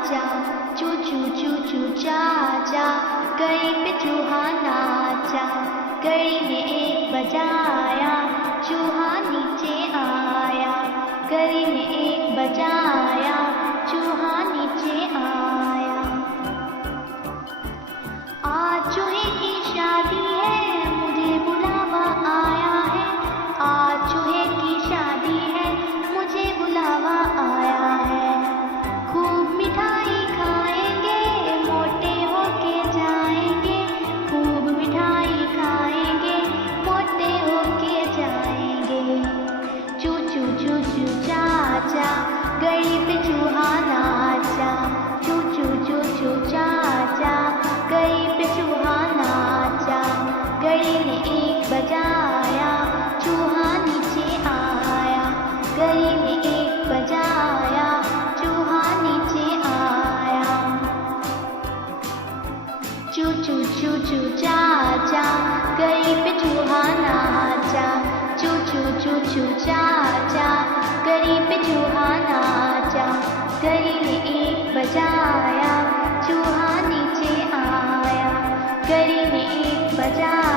नाचा, चू चू चू चू चाचा, गई पे चूहा नाचा, गई ने एक बजाया, चूहा नीचे आया, गई ने एक बजाया, चूहा नीचे आया। आज चूहे की शादी है, मुझे बुलावा आया है, आज चूहे की शादी है, मुझे बुलावा आया है। खूब मिठाई खाएंगे, मोटे होके जाएंगे, खूब मिठाई खाएंगे, मोटे होके जाएंगे। चू चू चू चू चाचा, गई पे चूहा नाचा, चू चू चू चू चाचा, गई पे चूहा नाचा, गई ने एक बजाया, चूहा नीचे आया, गई ने एक बजाया, चूहा नीचे आया। चू चू चू चू चाचा, गई पे चूहा नाचा, चू चू चू चू चाचा, गई पे चूहा नाचा, गई ने एक बजाया, चूहा नीचे आया, गई ने एक बजाया।